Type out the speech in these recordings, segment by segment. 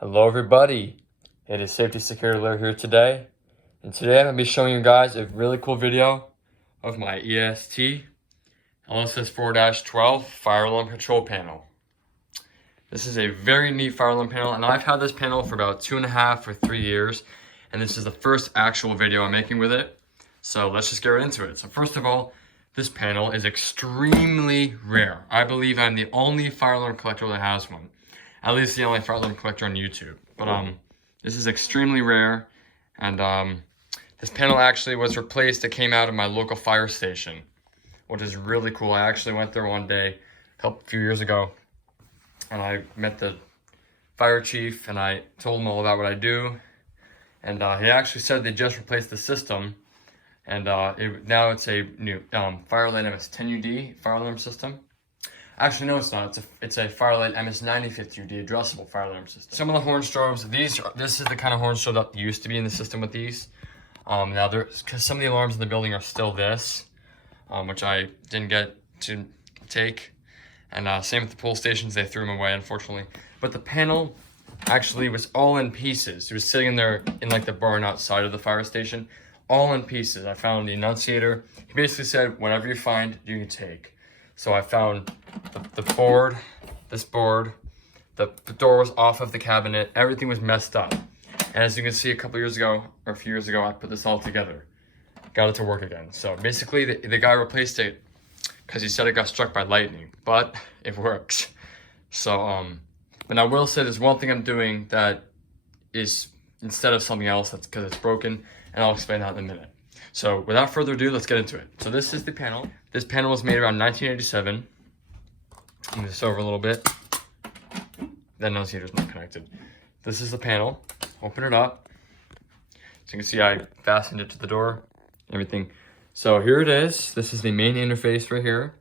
Hello everybody, it is Safety Security Alert here today, and today I'm going to be showing you guys a really cool video of my EST LSS4-12 fire alarm control panel. This is a very neat fire alarm panel, and I've had this panel for about 2.5 or 3 years, and this is the first actual video I'm making with it, so let's just get right into it. So first of all, this panel is extremely rare. I believe I'm the only fire alarm collector that has one. At least the only fire alarm collector on YouTube. But this is extremely rare, and this panel actually was replaced. It came out of my local fire station, which is really cool. I actually went there one day a few years ago, and I met the fire chief, and I told him all about what I do, and he actually said they just replaced the system, and now it's a new Firelight MS10UD fire alarm system. Actually, no, it's not. It's a Firelight MS9050UD addressable fire alarm system. Some of the horn strobes, this is the kind of horn strobe that used to be in the system with these. Now, because some of the alarms in the building are still this, which I didn't get to take. And same with the pull stations, they threw them away, unfortunately. But the panel actually was all in pieces. It was sitting in there in like the barn outside of the fire station, all in pieces. I found the annunciator. He basically said, whatever you find, you can take. So I found the board, this board, the door was off of the cabinet, everything was messed up. And as you can see, a few years ago, I put this all together. Got it to work again. So basically, the guy replaced it because he said it got struck by lightning, but it works. So, and I will say there's one thing I'm doing that is instead of something else, that's because it's broken, and I'll explain that in a minute. So without further ado, let's get into it. So this is the panel. This panel was made around 1987. Move this over a little bit. That annunciator's not connected. This is the panel. Open it up. So you can see I fastened it to the door, everything. So here it is. This is the main interface right here.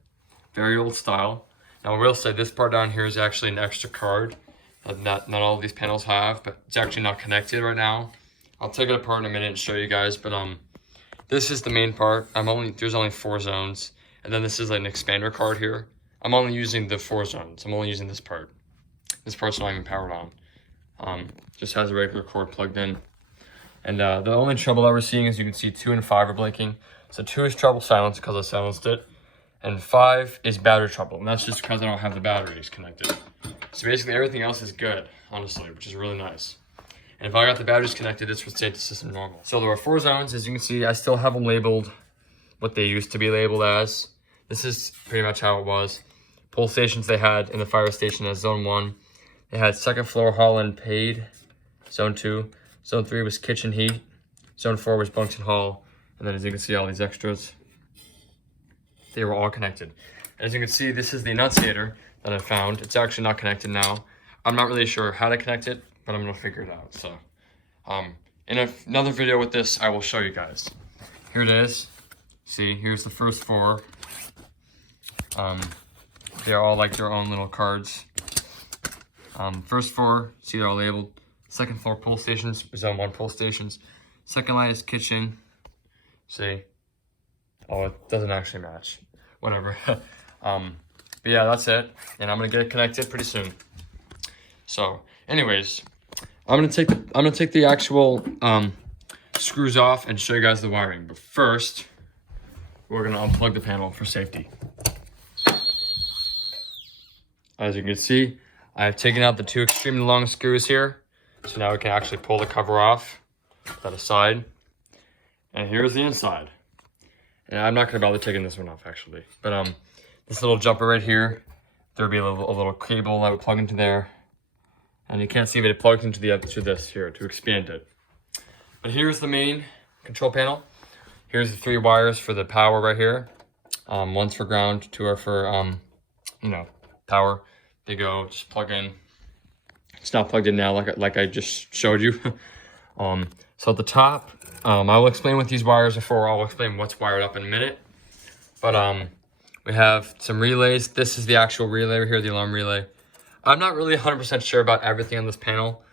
Very old style. Now I will say this part down here is actually an extra card that not all of these panels have, but it's actually not connected right now. I'll take it apart in a minute and show you guys, but this is the main part. There's only 4 zones. And then this is like an expander card here. I'm only using the 4 zones. I'm only using this part. This part's not even powered on. Just has a regular cord plugged in. And the only trouble that we're seeing is you can see 2 and 5 are blinking. So 2 is trouble silence because I silenced it. And 5 is battery trouble. And that's just because I don't have the batteries connected. So basically everything else is good, honestly, which is really nice. And if I got the batteries connected, this would stay the system normal. So there are 4 zones. As you can see, I still have them labeled what they used to be labeled as. This is pretty much how it was. Pull stations they had in the fire station as zone 1. They had second floor hall and paid, zone 2. Zone 3 was kitchen heat. Zone 4 was bunks and hall. And then as you can see, all these extras, they were all connected. As you can see, this is the annunciator that I found. It's actually not connected now. I'm not really sure how to connect it, but I'm gonna figure it out. So, in another video with this, I will show you guys. Here it is. See, here's the first 4. They're all like their own little cards. First 4, see they're all labeled. Second floor pull stations, zone 1 pull stations. Second line is kitchen. See, oh, it doesn't actually match. Whatever. But yeah, that's it. And I'm gonna get it connected pretty soon. So, anyways, I'm gonna take the actual screws off and show you guys the wiring. But first, we're gonna unplug the panel for safety. As you can see, I have taken out the 2 extremely long screws here. So now we can actually pull the cover off, that aside. And here's the inside. And I'm not gonna bother taking this one off actually. But this little jumper right here, there'll be a little cable that would plug into there. And you can't see that it plugs into this here to expand it. But here's the main control panel. Here's the 3 wires for the power right here. One's for ground, 2 are for power. They go, just plug in. It's not plugged in now like I just showed you. So at the top, I will explain what these wires are for. I'll explain what's wired up in a minute. But we have some relays. This is the actual relay right here, the alarm relay. I'm not really 100% sure about everything on this panel.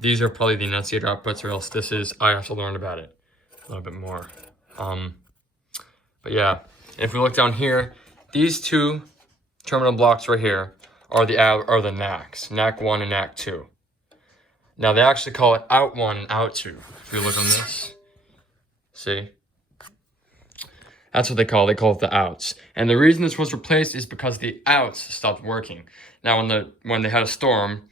These are probably the annunciator outputs, or else I have to learn about it a little bit more. But yeah, if we look down here, these 2 terminal blocks right here are the NACs, NAC 1 and NAC 2. Now they actually call it out 1 and out 2. If you look on this, see? That's what they call it the outs. And the reason this was replaced is because the outs stopped working. Now when they had a storm,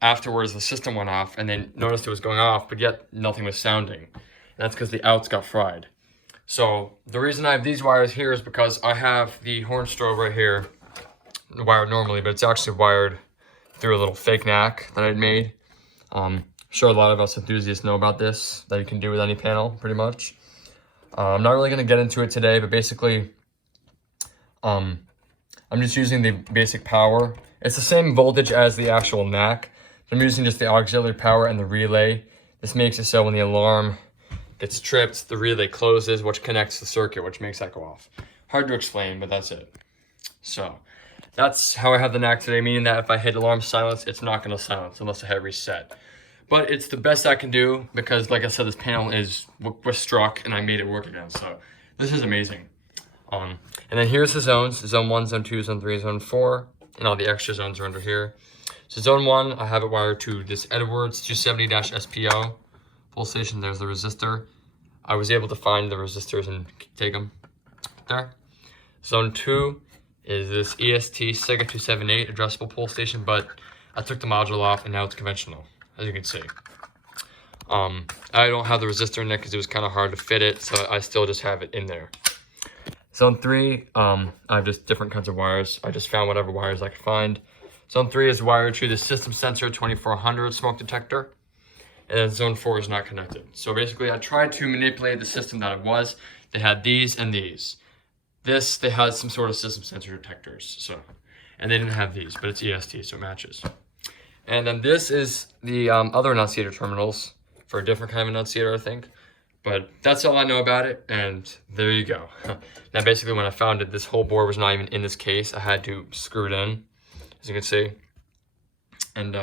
afterwards the system went off and they noticed it was going off, but yet nothing was sounding. And that's because the outs got fried. So the reason I have these wires here is because I have the horn strobe right here, wired normally, but it's actually wired through a little fake knack that I'd made. I'm sure a lot of us enthusiasts know about this, that you can do with any panel, pretty much. I'm not really going to get into it today, but basically, I'm just using the basic power. It's the same voltage as the actual knack. So I'm using just the auxiliary power and the relay. This makes it so when the alarm gets tripped, the relay closes, which connects the circuit, which makes that go off. Hard to explain, but that's it. So that's how I have the knack today, meaning that if I hit alarm silence, it's not going to silence unless I hit reset. But it's the best I can do because, like I said, this panel was struck and I made it work again. So this is amazing. And then here's the zones: zone 1, zone 2, zone 3, zone 4, and all the extra zones are under here. So zone 1, I have it wired to this Edwards 270-SPO pull station. There's the resistor. I was able to find the resistors and take them there. Zone 2 is this EST Sega 278 addressable pull station, but I took the module off and now it's conventional, as you can see. I don't have the resistor in there because it was kind of hard to fit it, so I still just have it in there. Zone 3, I have just different kinds of wires. I just found whatever wires I could find. Zone 3 is wired to the system sensor 2400 smoke detector, and then zone 4 is not connected. So basically I tried to manipulate the system that it was. They had these and these. This, they had some sort of system sensor detectors, so, and they didn't have these, but it's EST, so it matches. And then this is the other enunciator terminals for a different kind of enunciator, I think. But that's all I know about it, and there you go. Now, basically, when I found it, this whole board was not even in this case. I had to screw it in, as you can see. And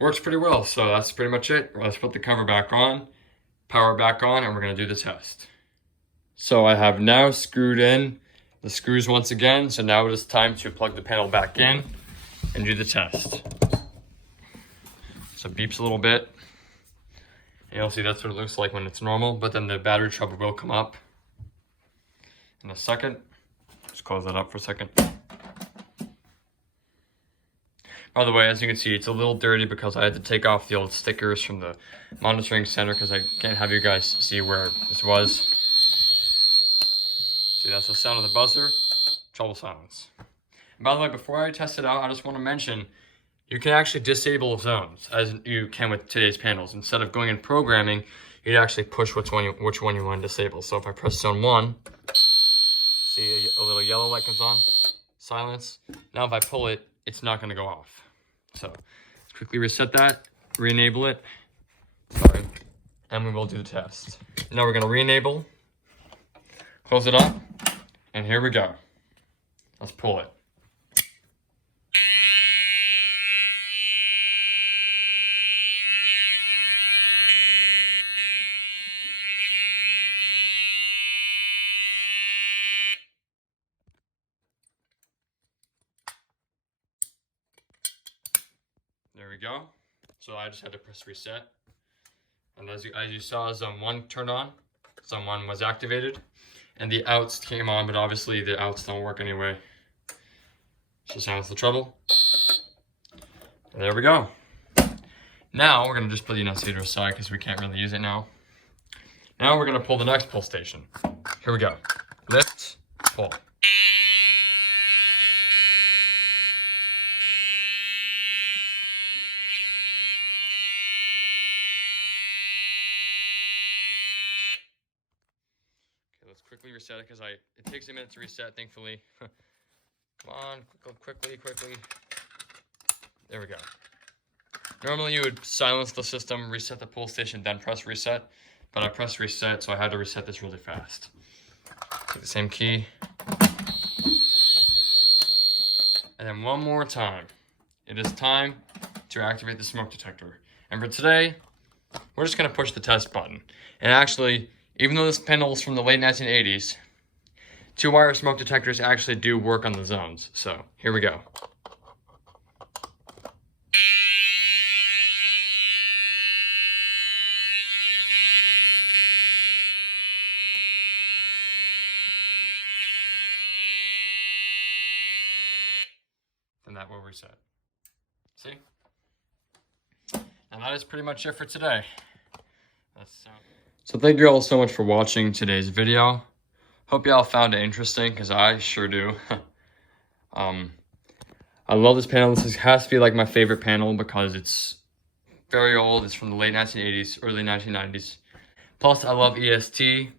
works pretty well, so that's pretty much it. Let's put the cover back on, power it back on, and we're going to do the test. So I have now screwed in the screws once again, so now it is time to plug the panel back in and do the test. So it beeps a little bit. And you'll see that's what it looks like when it's normal, but then the battery trouble will come up in a second. Just close that up for a second. By the way, as you can see, it's a little dirty because I had to take off the old stickers from the monitoring center because I can't have you guys see where this was. See, that's the sound of the buzzer, trouble silence. And by the way, before I test it out, I just want to mention, you can actually disable zones as you can with today's panels. Instead of going in programming, you'd actually push which one you want to disable. So if I press zone 1, see a little yellow light comes on, silence. Now if I pull it, it's not going to go off. So let's quickly reset that, re-enable it, sorry, and we will do the test. Now we're going to re-enable, close it up, and here we go. Let's pull it. There we go. So I just had to press reset. And as you saw, zone 1 turned on. Zone 1 was activated. And the outs came on, but obviously the outs don't work anyway. So sounds the trouble. And there we go. Now we're going to just put the enunciator aside because we can't really use it now. Now we're going to pull the next pull station. Here we go. Lift, pull. Let's quickly reset it because it takes a minute to reset, thankfully. Come on, quickly. There we go. Normally you would silence the system, reset the pull station, then press reset. But I pressed reset, so I had to reset this really fast. Take the same key. And then one more time. It is time to activate the smoke detector. And for today, we're just going to push the test button. And actually, even though this panel is from the late 1980s, 2-wire smoke detectors actually do work on the zones. So here we go. And that will reset. See? And that is pretty much it for today. So thank you all so much for watching today's video. Hope y'all found it interesting, because I sure do. I love this panel. This has to be like my favorite panel because it's very old. It's from the late 1980s, early 1990s. Plus, I love EST,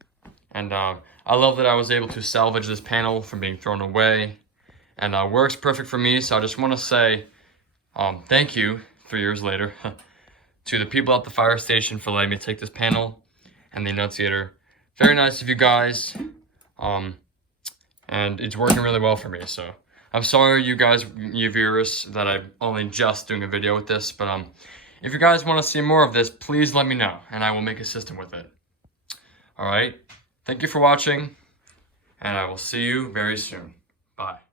and I love that I was able to salvage this panel from being thrown away. And works perfect for me, so I just want to say thank you, 3 years later, to the people at the fire station for letting me take this panel, and the Annunciator. Very nice of you guys, and it's working really well for me, so I'm sorry you guys, you viewers, that I'm only just doing a video with this, but if you guys want to see more of this, please let me know, and I will make a system with it. Alright, thank you for watching, and I will see you very soon. Bye.